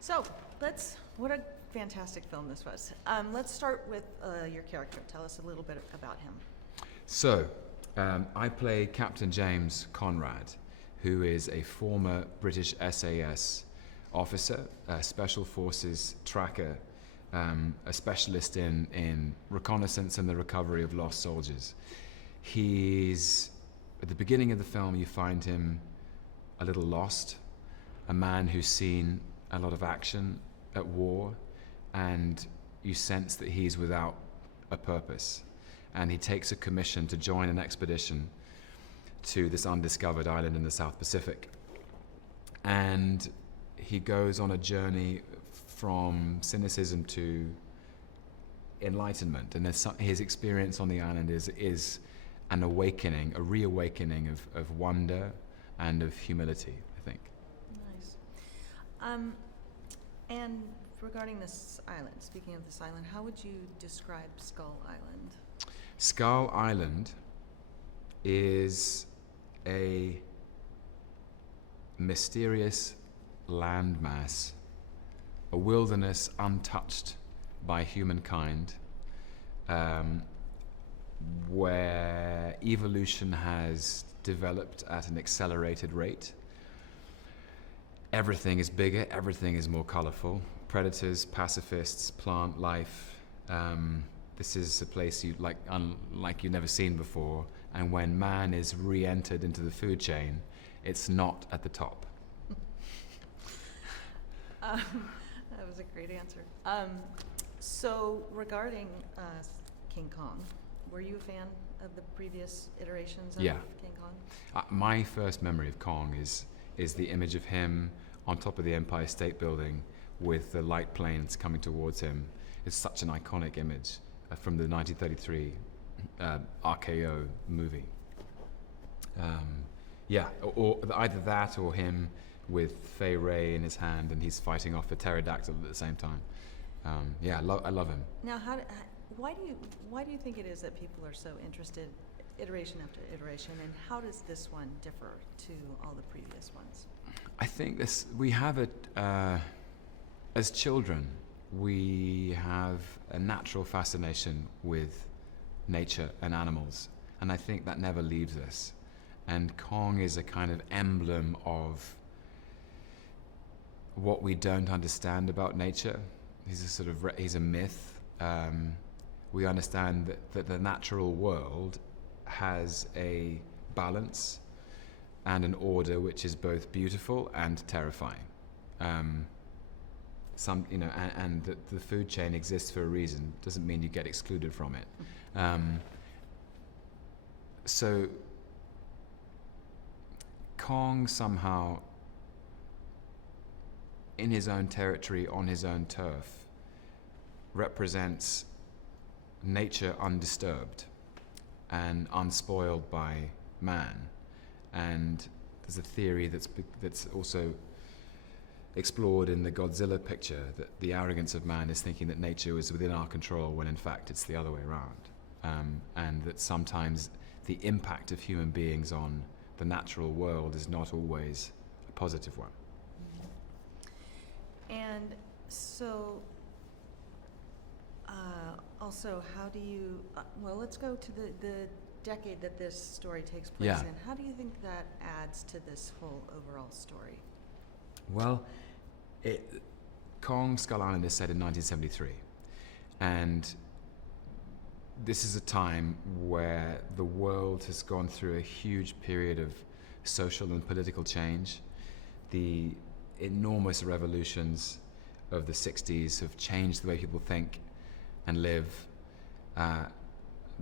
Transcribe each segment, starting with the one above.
So what a fantastic film this was. Let's start with your character. Tell us a little bit about him. So, I play Captain James Conrad, who is a former British SAS officer, a Special Forces tracker, a specialist in reconnaissance and the recovery of lost soldiers. At the beginning of the film, you find him a little lost, a man who's seen a lot of action at war, and you sense that he's without a purpose. And he takes a commission to join an expedition to this undiscovered island in the South Pacific. And he goes on a journey from cynicism to enlightenment. And his experience on the island is an awakening, a reawakening of wonder and of humility, I think. Nice. And regarding this island, speaking of this island, how would you describe Skull Island? Skull Island is a mysterious landmass, a wilderness untouched by humankind, where evolution has developed at an accelerated rate. Everything is bigger, everything is more colorful. Predators, pacifists, plant life. This is a place unlike you've never seen before. And when man is re-entered into the food chain, it's not at the top. That was a great answer. So regarding King Kong, were you a fan of the previous iterations of King Kong? My first memory of Kong is the image of him on top of the Empire State Building with the light planes coming towards him. It's such an iconic image from the 1933 RKO movie. Or either that or him with Fay Ray in his hand and he's fighting off a pterodactyl at the same time. I love him. Now, why do you think it is that people are so interested, iteration after iteration, and how does this one differ to all the previous ones? I think we have it as children. We have a natural fascination with nature and animals, and I think that never leaves us. And Kong is a kind of emblem of what we don't understand about nature. He's a myth. We understand that the natural world has a balance and an order which is both beautiful and terrifying. And that the food chain exists for a reason doesn't mean you get excluded from it. So Kong somehow, in his own territory, on his own turf, represents nature undisturbed and unspoiled by man. And there's a theory that's also explored in the Godzilla picture, that the arrogance of man is thinking that nature is within our control when in fact it's the other way around. And that sometimes the impact of human beings on the natural world is not always a positive one. And so, also, how do you, let's go to the decade that this story takes place in. How do you think that adds to this whole overall story? Well, Kong Skull Island is set in 1973, and this is a time where the world has gone through a huge period of social and political change. The enormous revolutions of the 60s have changed the way people think and live. That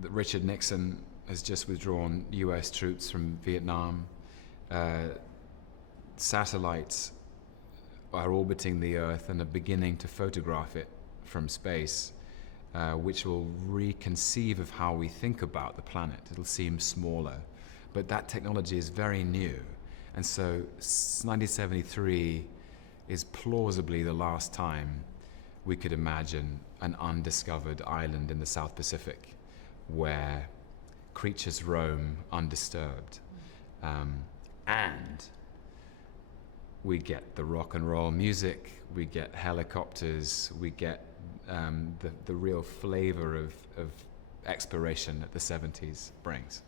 Richard Nixon has just withdrawn US troops from Vietnam. Satellites are orbiting the Earth and are beginning to photograph it from space, which will reconceive of how we think about the planet. It'll seem smaller, but that technology is very new. And so 1973 is plausibly the last time we could imagine an undiscovered island in the South Pacific where creatures roam undisturbed. And we get the rock and roll music, we get helicopters, we get the real flavor of exploration that the 70s brings.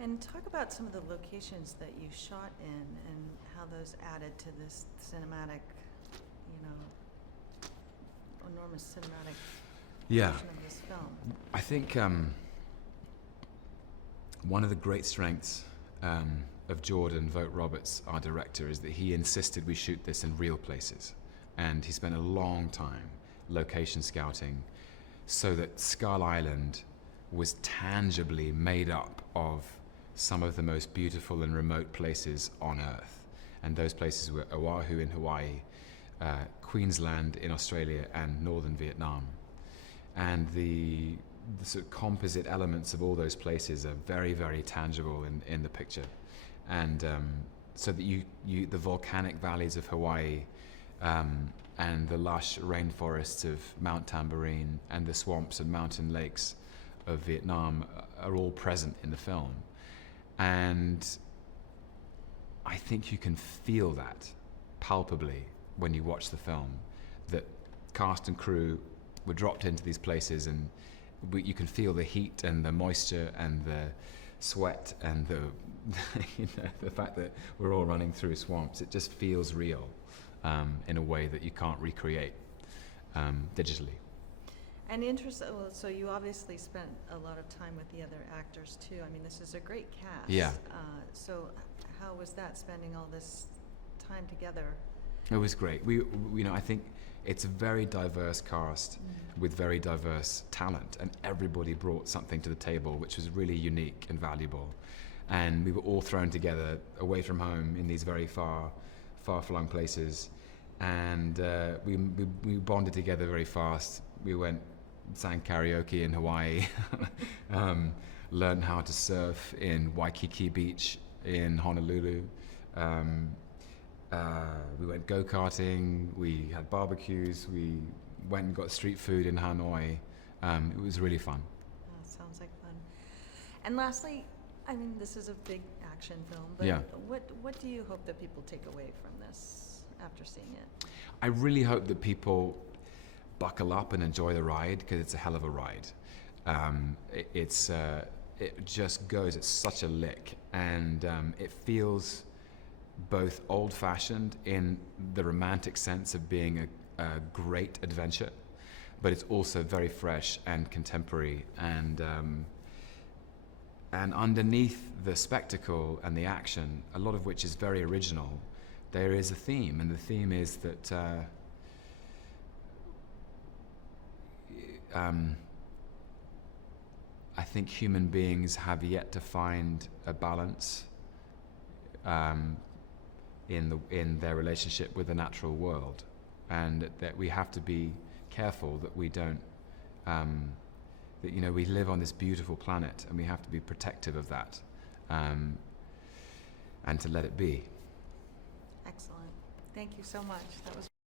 And talk about some of the locations that you shot in and how those added to this cinematic, enormous cinematic version of this film. I think one of the great strengths of Jordan Vogt-Roberts, our director, is that he insisted we shoot this in real places. And he spent a long time location scouting so that Skull Island was tangibly made up of some of the most beautiful and remote places on Earth. And those places were Oahu in Hawaii, Queensland in Australia, and northern Vietnam. And the sort of composite elements of all those places are very, very tangible in the picture. And so that the volcanic valleys of Hawaii and the lush rainforests of Mount Tambourine and the swamps and mountain lakes of Vietnam are all present in the film. And I think you can feel that palpably when you watch the film, that cast and crew were dropped into these places, and you can feel the heat and the moisture and the sweat and the fact that we're all running through swamps. It just feels real in a way that you can't recreate digitally. And so you obviously spent a lot of time with the other actors too. I mean, this is a great cast. Yeah. So how was that, spending all this time together? It was great. I think it's a very diverse cast with very diverse talent, and everybody brought something to the table which was really unique and valuable. And we were all thrown together away from home in these very far-flung places, and we bonded together very fast. We sang karaoke in Hawaii, learned how to surf in Waikiki Beach in Honolulu. We went go-karting, we had barbecues, we went and got street food in Hanoi. It was really fun. Oh, sounds like fun. And lastly, I mean, this is a big action film, but what do you hope that people take away from this after seeing it? I really hope that people buckle up and enjoy the ride, because it's a hell of a ride. It just goes at such a lick, and it feels both old-fashioned in the romantic sense of being a great adventure, but it's also very fresh and contemporary, and underneath the spectacle and the action, a lot of which is very original, there is a theme, and the theme is that I think human beings have yet to find a balance in their relationship with the natural world, and that we have to be careful that we don't we live on this beautiful planet, and we have to be protective of that, and to let it be. Excellent. Thank you so much. That was